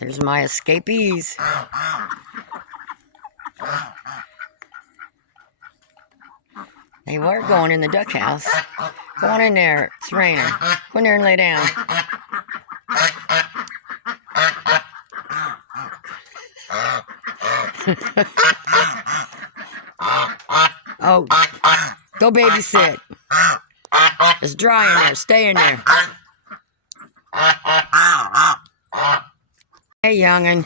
There's my escapees. They were going in the duck house. Go on in there. It's raining. Go in there and lay down. Oh, go babysit. It's dry in there. Stay in there. Hey, young'un.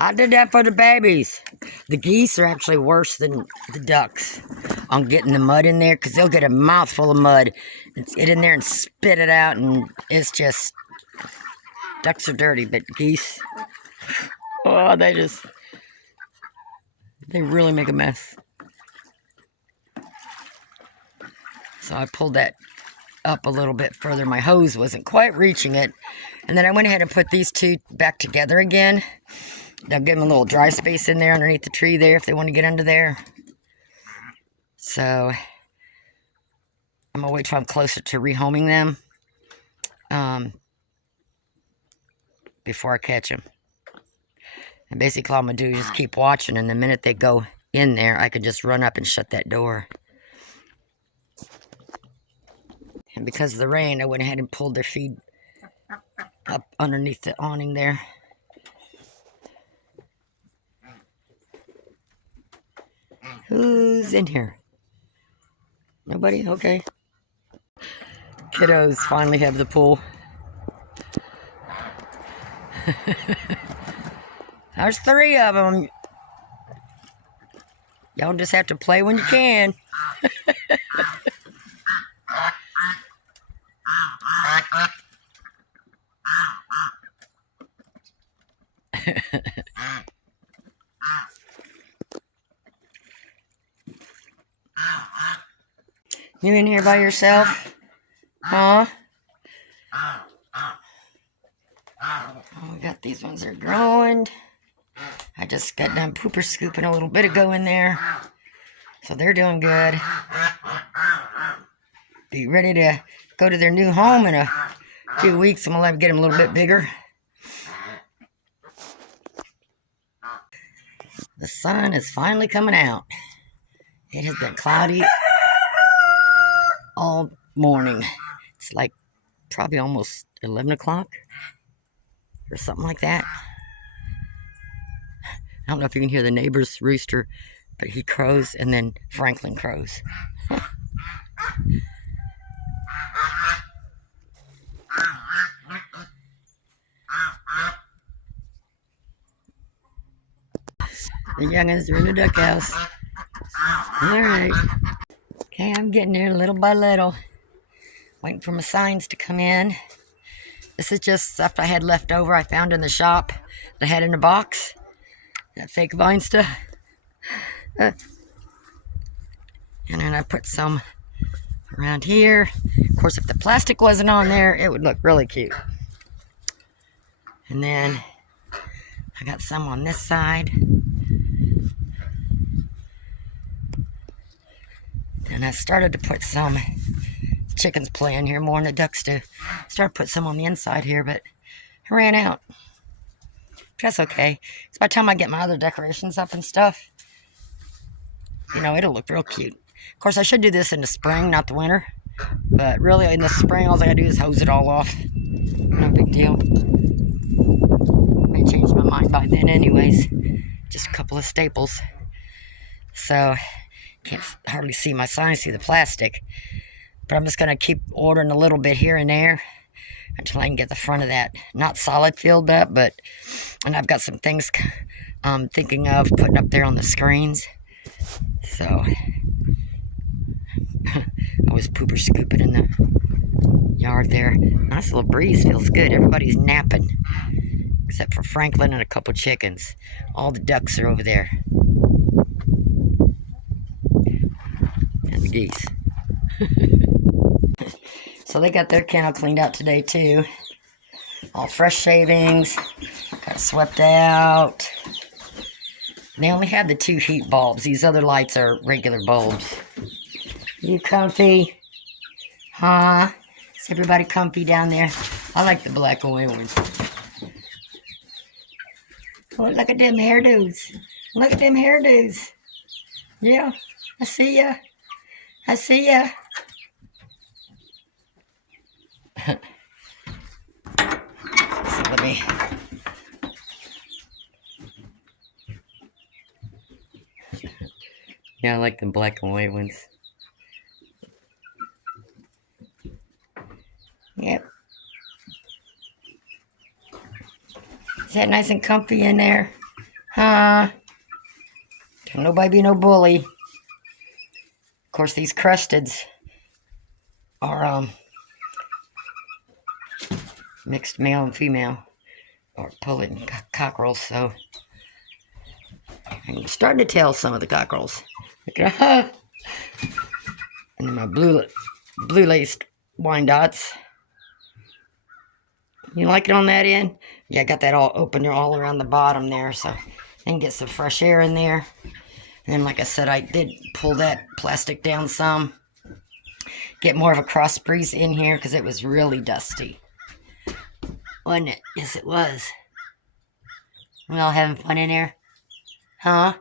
I did that for the babies. The geese are actually worse than the ducks on getting the mud in there, because they'll get a mouthful of mud and get in there and spit it out, and it's just... Ducks are dirty, but geese... Oh, they really make a mess. So I pulled that up a little bit further. My hose wasn't quite reaching it. And then I went ahead and put these two back together again. I'll give them a little dry space in there underneath the tree there if they want to get under there. So I'm going to wait till I'm closer to rehoming them before I catch them. And basically all I'm going to do is just keep watching, and the minute they go in there, I can just run up and shut that door. And because of the rain, I went ahead and pulled their feed up underneath the awning there. Who's in here? Nobody? Okay. Kiddos finally have the pool. There's 3 of them. Y'all just have to play when you can. You in here by yourself? Huh? Oh, we got these ones that are growing. I just got done pooper scooping a little bit ago in there. So they're doing good. Be ready to go to their new home in a few weeks. I'm going to get them a little bit bigger. The sun is finally coming out. It has been cloudy all morning. It's like probably almost 11 o'clock or something like that. I don't know if you can hear the neighbor's rooster, but he crows and then Franklin crows. The youngins are in the duck house. Alright. Okay, I'm getting there little by little. Waiting for my signs to come in. This is just stuff I had left over I found in the shop that I had in a box. That fake vine stuff. And then I put some around here. Of course, if the plastic wasn't on there, it would look really cute. And then I got some on this side. And I started to put some, chickens play in here more than the ducks do. Started to put some on the inside here, but I ran out. That's okay. So by the time I get my other decorations up and stuff, you know, it'll look real cute. Of course, I should do this in the spring, not the winter. But really, in the spring, all I gotta do is hose it all off. No big deal. I may change my mind by then anyways. Just a couple of staples. So, can't hardly see my signs through the plastic. But I'm just gonna keep ordering a little bit here and there until I can get the front of that not solid filled up, but and I've got some things I'm thinking of putting up there on the screens. So I was pooper scooping in the yard there. Nice little breeze, feels good. Everybody's napping except for Franklin and a couple chickens. All the ducks are over there and the geese. So they got their kennel cleaned out today too. All fresh shavings, got it swept out. They only have the 2 heat bulbs. These other lights are regular bulbs. You comfy? Huh? Is everybody comfy down there? I like the black and white ones. Oh, look at them hairdos. Look at them hairdos. Yeah, I see ya. I see ya. So let me. Yeah, I like the black and white ones. Yep. Is that nice and comfy in there? Huh? Don't nobody be no bully. Of course, these crusteds are mixed male and female, or pulling cockerels. So I'm starting to tell some of the cockerels. Look at that. And my blue laced Wyandottes. You like it on that end? Yeah, I got that all open all around the bottom there, so I can get some fresh air in there. And then, like I said, I did pull that plastic down some. Get more of a cross breeze in here because it was really dusty. Wasn't it? Yes, it was. We all having fun in there? Huh?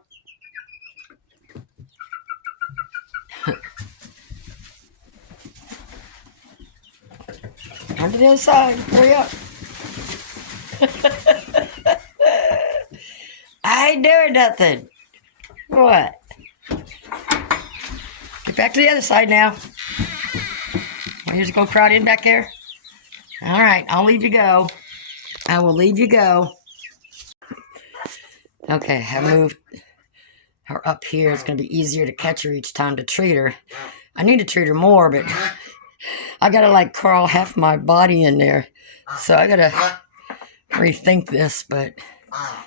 Come to the other side. Hurry up. I ain't doing nothing. What? Get back to the other side now. You just go crowd in back there? All right, I'll leave you go. I will leave you go. Okay, I moved her up here. It's going to be easier to catch her each time to treat her. I need to treat her more, but I got to like crawl half my body in there. So I got to rethink this, but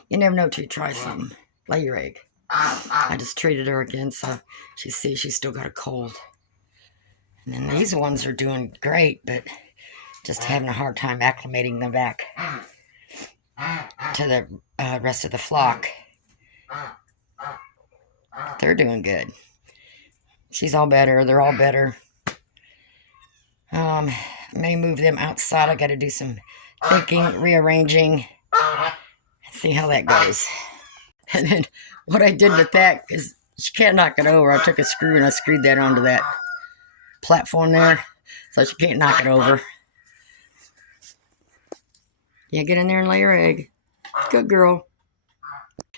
you never know till you try something. Lay your egg. I just treated her again, so she's still got a cold. And then these ones are doing great, but just having a hard time acclimating them back to the rest of the flock. They're doing good. She's all better. They're all better. May move them outside. I got to do some thinking, rearranging, see how that goes. And then what I did with that is she can't knock it over. I took a screw and I screwed that onto that platform there, so she can't knock it over. Yeah, get in there and lay your egg. Good girl.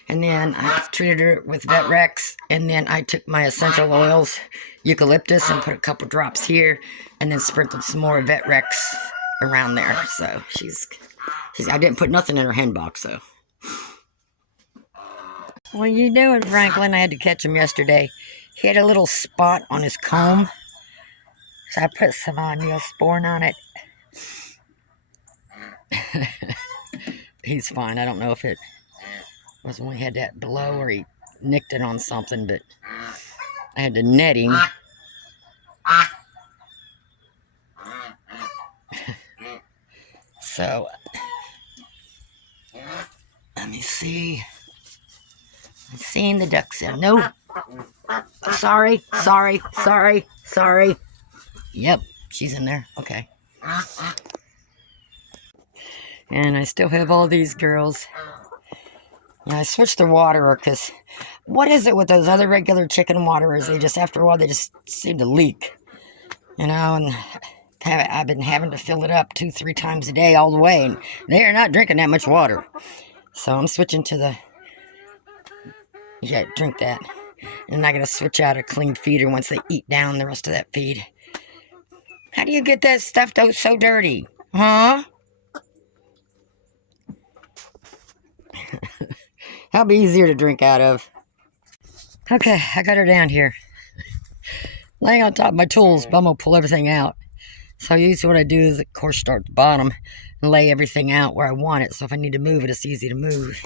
And then I treated her with Vet Rex, and then I took my essential oils, eucalyptus, and put a couple drops here, and then sprinkled some more Vet Rex around there. So she's I didn't put nothing in her hen box, though. What are you doing, Franklin? I had to catch him yesterday. He had a little spot on his comb, so I put some Neosporin on it. He's fine. I don't know if it was when he had that below or he nicked it on something, but I had to net him. So, let me see. I'm seeing the ducks in. No. Sorry. Yep, she's in there. Okay. And I still have all these girls. And I switched the waterer because what is it with those other regular chicken waterers? They just, after a while, they just seem to leak. You know, and I've been having to fill it up 2-3 times a day all the way. And they are not drinking that much water. So I'm switching to the... Yeah, drink that. And I'm going to switch out a clean feeder once they eat down the rest of that feed. How do you get that stuff so dirty? Huh? That'll be easier to drink out of. Okay, I got her down here. Laying on top of my tools, but I'm going to pull everything out. So usually what I do is, of course, start at the bottom and lay everything out where I want it. So if I need to move it, it's easy to move.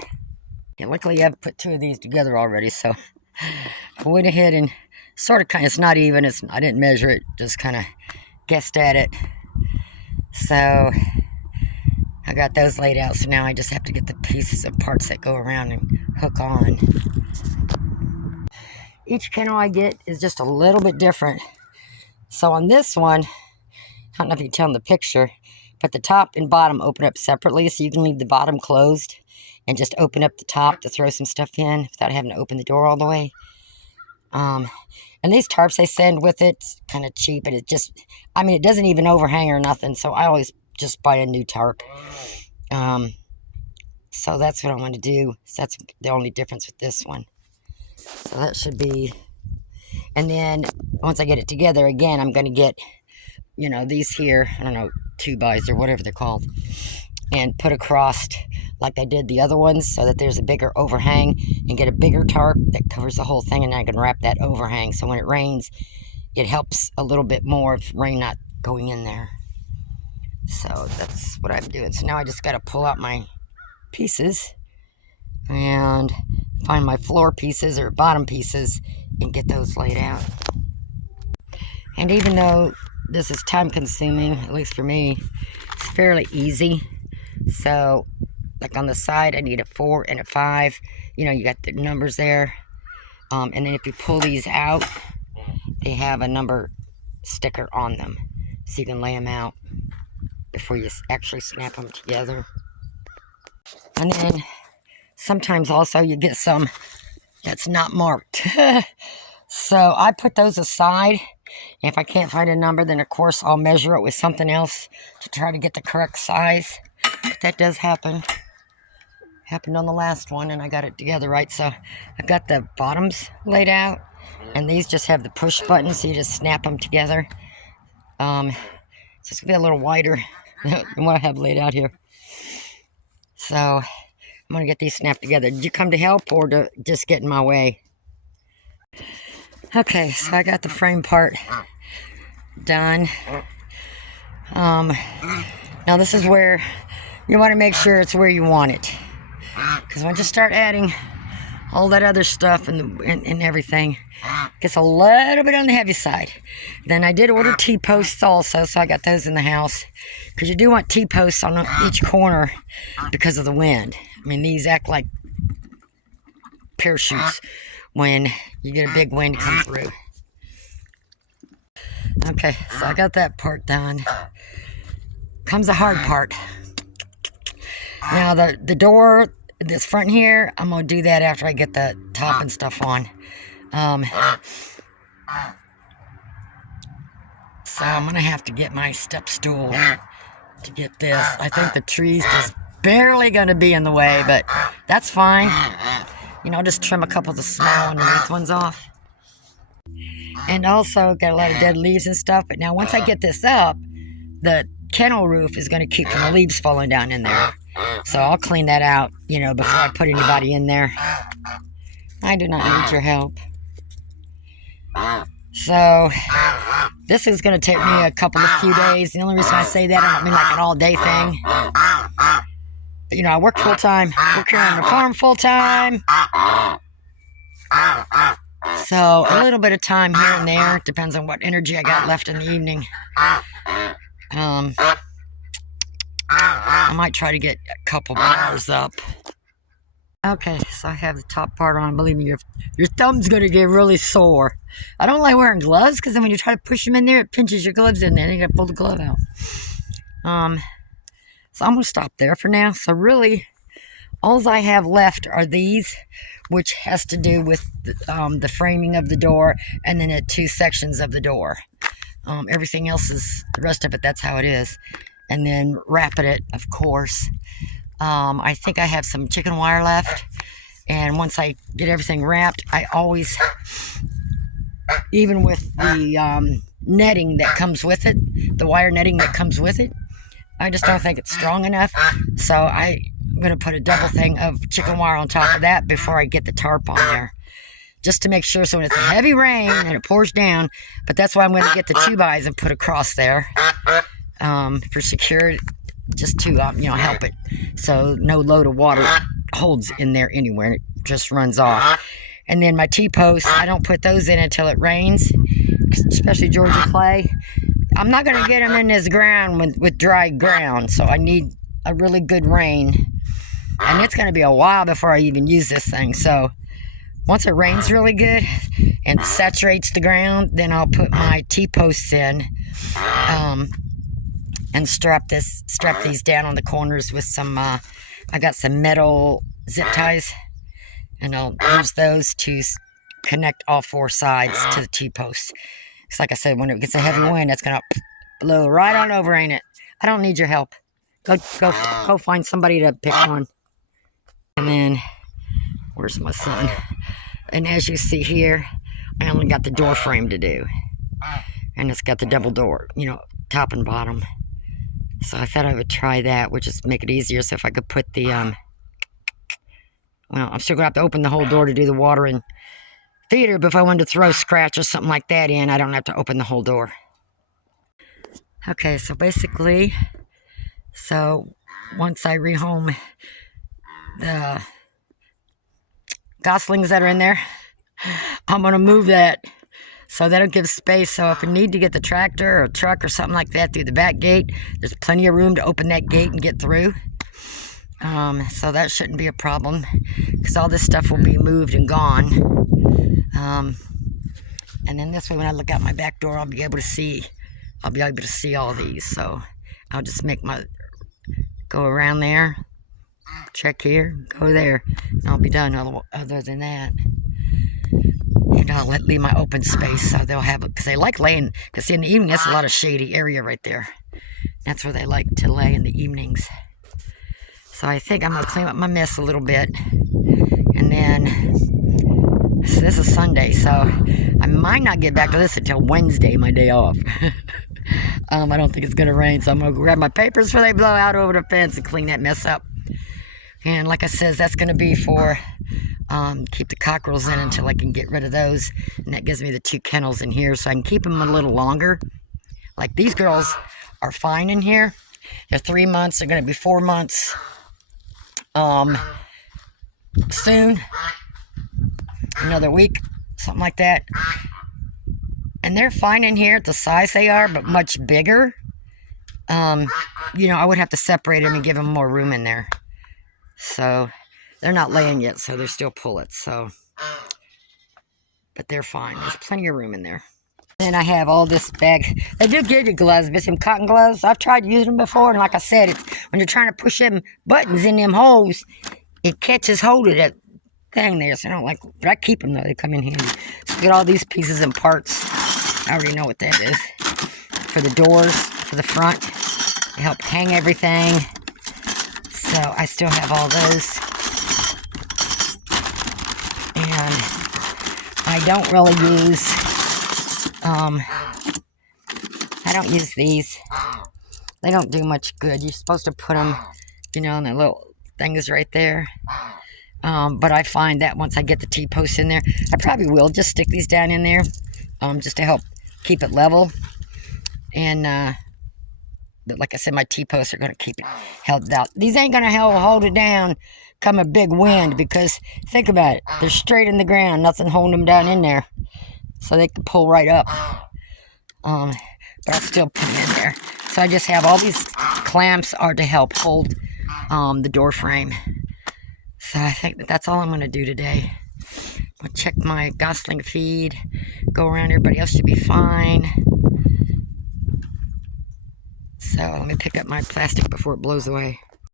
Yeah, luckily I've put 2 of these together already, so I went ahead and sort of it's not even, I didn't measure it, just kind of guessed at it. So I got those laid out, so now I just have to get the pieces and parts that go around and hook on. Each kennel I get is just a little bit different. So on this one, I don't know if you can tell in the picture, but the top and bottom open up separately, so you can leave the bottom closed. and just open up the top to throw some stuff in without having to open the door all the way. And these tarps they send with it's kind of cheap, and it just, I mean, it doesn't even overhang or nothing, so I always just buy a new tarp. So that's what I'm going to do. So that's the only difference with this one. So that should be, and then once I get it together again, I'm going to get, you know, these here, I don't know, 2x or whatever they're called, and put across like I did the other ones so that there's a bigger overhang, and get a bigger tarp that covers the whole thing, and I can wrap that overhang. So when it rains, it helps a little bit more of rain not going in there. So that's what I'm doing. So now I just got to pull out my pieces and find my floor pieces or bottom pieces and get those laid out. And even though this is time consuming, at least for me, it's fairly easy. So like on the side I need a 4 and a 5, you know, you got the numbers there, and then if you pull these out, they have a number sticker on them, so you can lay them out before you actually snap them together. And then sometimes also you get some that's not marked. So I put those aside. If I can't find a number, then of course I'll measure it with something else to try to get the correct size. But that does happen. Happened on the last one, and I got it together right. So I've got the bottoms laid out, and these just have the push button, so you just snap them together. So it's gonna be a little wider than what I have laid out here. So I'm gonna get these snapped together. Did you come to help or to just get in my way? Okay, so I got the frame part done. Now this is where you want to make sure it's where you want it, because once you start adding all that other stuff and everything, it gets a little bit on the heavy side. Then I did order T-posts also, so I got those in the house, because you do want T-posts on each corner because of the wind. I mean, these act like parachutes when you get a big wind come through. Okay, so I got that part done. Comes the hard part. Now the door, this front here, I'm gonna do that after I get the top and stuff on. So I'm gonna have to get my step stool to get this. I think the tree's just barely gonna be in the way, but that's fine. You know, I'll just trim a couple of the small underneath ones off. And also got a lot of dead leaves and stuff. But now once I get this up, the kennel roof is going to keep from the leaves falling down in there. So I'll clean that out, you know, before I put anybody in there. I do not need your help. So this is going to take me a few days. The only reason I say that, I don't mean like an all-day thing. You know, I work full-time. Work here on the farm full-time. So a little bit of time here and there. Depends on what energy I got left in the evening. I might try to get a couple bars up. Okay, so I have the top part on. Believe me, your thumb's going to get really sore. I don't like wearing gloves, because then when you try to push them in there, it pinches your gloves in there, and you got to pull the glove out. So I'm going to stop there for now. So really, all I have left are these, which has to do with the framing of the door, and then the 2 sections of the door. Everything else is, the rest of it, that's how it is. And then wrapping it, of course. I think I have some chicken wire left. And once I get everything wrapped, I always, even with the netting that comes with it, the wire netting that comes with it, I just don't think it's strong enough. So I'm going to put a double thing of chicken wire on top of that before I get the tarp on there. Just to make sure, so when it's a heavy rain and it pours down, but that's why I'm going to get the 2x and put across there for security, just to you know, help it, so no load of water holds in there anywhere, and it just runs off. And then my T-posts, I don't put those in until it rains, especially Georgia clay. I'm not going to get them in this ground with dry ground, so I need a really good rain, and it's going to be a while before I even use this thing. So once it rains really good and saturates the ground, then I'll put my T-posts in, and strap these down on the corners with some I got some metal zip ties, and I'll use those to connect all 4 sides to the T-post. It's like I said, when it gets a heavy wind, that's gonna blow right on over, ain't it? I don't need your help. Go find somebody to pick one. And then, where's my son? And as you see here, I only got the door frame to do. And it's got the double door, you know, top and bottom. So I thought I would try that, which is make it easier. So if I could put the, well, I'm still going to have to open the whole door to do the water and feeder, but if I wanted to throw scratch or something like that in, I don't have to open the whole door. Okay, so basically, once I rehome the goslings that are in there, I'm going to move that so that'll give space. So if I need to get the tractor or a truck or something like that through the back gate, there's plenty of room to open that gate and get through. So that shouldn't be a problem because all this stuff will be moved and gone. And then this way, when I look out my back door, I'll be able to see all these. So I'll just go around there, check here, go there, and I'll be done. Other than that, and I'll leave my open space so they'll have it, because they like laying, because in the evening that's a lot of shady area right there. That's where they like to lay in the evenings. So I think I'm going to clean up my mess a little bit, and then, so this is Sunday, so I might not get back to this until Wednesday, my day off. I don't think it's going to rain, so I'm going to grab my papers before they blow out over the fence and clean that mess up. And like I said, that's going to be for keep the cockerels in until I can get rid of those. And that gives me the 2 kennels in here, so I can keep them a little longer. Like these girls are fine in here. They're 3 months. They're going to be 4 months soon. Another week, something like that. And they're fine in here at the size they are, but much bigger. You know, I would have to separate them and give them more room in there. So they're not laying yet, so they're still pullets. So, but they're fine. There's plenty of room in there. Then I have all this bag. They do give you gloves, but some cotton gloves. I've tried using them before, and like I said, it's when you're trying to push them buttons in them holes, it catches hold of that thing there. So I don't like, but I keep them though. They come in handy. So get all these pieces and parts. I already know what that is. For the doors, for the front, to help hang everything. So I still have all those. And I don't really use, I don't use these. They don't do much good. You're supposed to put them, you know, in the little things right there. But I find that once I get the T-posts in there, I probably will just stick these down in there, just to help keep it level. And, but like I said, my T-posts are going to keep it held out. These ain't going to hold it down come a big wind, because think about it. They're straight in the ground. Nothing holding them down in there. So they can pull right up. But I'll still put them in there. So I just have all these clamps are to help hold the door frame. So I think that's all I'm going to do today. I'll check my gosling feed. Go around. Everybody else should be fine. So let me pick up my plastic before it blows away.